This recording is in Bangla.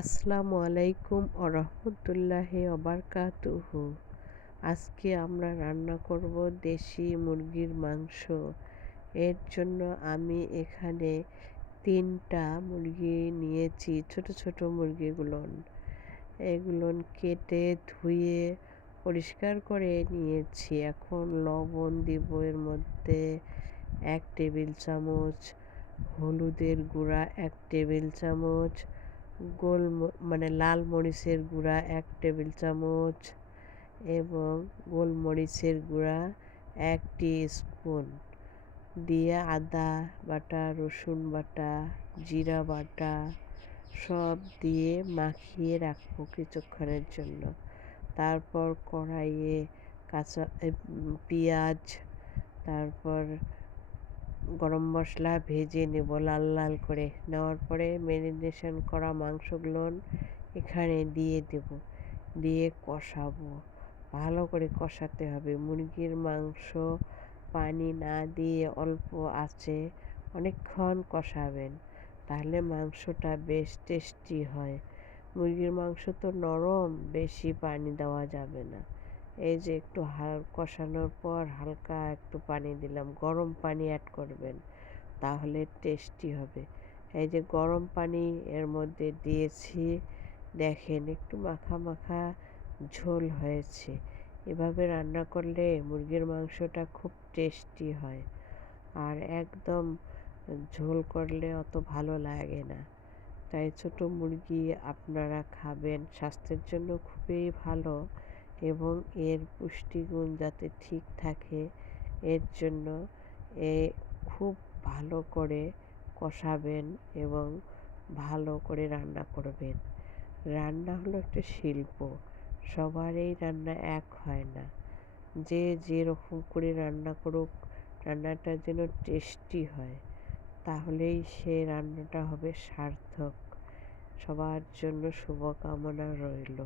আসসালামু আলাইকুম ওরহমতুল্লাহি ওবারকাতুহু। আজকে আমরা রান্না করব দেশি মুরগির মাংস। এর জন্য আমি এখানে 3টা মুরগি নিয়েছি, ছোট ছোট মুরগিগুলো। এগুলো কেটে ধুয়ে পরিষ্কার করে নিয়েছি। এখন লবণ দিব এর মধ্যে 1 টেবিল চামচ, হলুদের গুঁড়া 1 টেবিল চামচ, লাল মরিচের গুঁড়া 1 টেবিল চামচ এবং গোলমরিচের গুঁড়া 1 স্পুন দিয়ে আদা বাটা, রসুন বাটা, জিরা বাটা সব দিয়ে মাখিয়ে রাখবো কিছুক্ষণের জন্য। তারপর কড়াইয়ে পেঁয়াজ, তারপর গরম মশলা ভেজে নেব লাল লাল করে। নেওয়ার পরে ম্যারিনেশন করা মাংসগুলো এখানে দিয়ে দেব, দিয়ে কষাবো। ভালো করে কষাতে হবে। মুরগির মাংস পানি না দিয়ে অল্প আঁচে অনেকক্ষণ কষাবেন, তাহলে মাংসটা বেশ টেস্টি হয়। মুরগির মাংস তো নরম, বেশি পানি দেওয়া যাবে না। এই যে একটু কষানোর পর হালকা একটু পানি দিলাম, গরম পানি অ্যাড করবেন, তাহলে টেস্টি হবে। এই যে গরম পানি এর মধ্যে দিয়েছি, দেখেন একটু মাখা মাখা ঝোল হয়েছে। এভাবে রান্না করলে মুরগির মাংসটা খুব টেস্টি হয়। আর একদম ঝোল করলে অত ভালো লাগে না। তাই ছোট মুরগি আপনারা খাবেন, স্বাস্থ্যের জন্য খুবই ভালো এবং এর পুষ্টিগুণ যাতে ঠিক থাকে এর জন্য খুব ভালো করে কষাবেন এবং ভালো করে রান্না করবেন। রান্না হলো একটা শিল্প, সবার এই রান্না এক হয় না। যে যেরকম করে রান্না করুক, রান্নাটা যেন টেস্টি হয়, তাহলেই সে রান্নাটা হবে সার্থক। সবার জন্য শুভকামনা রইল।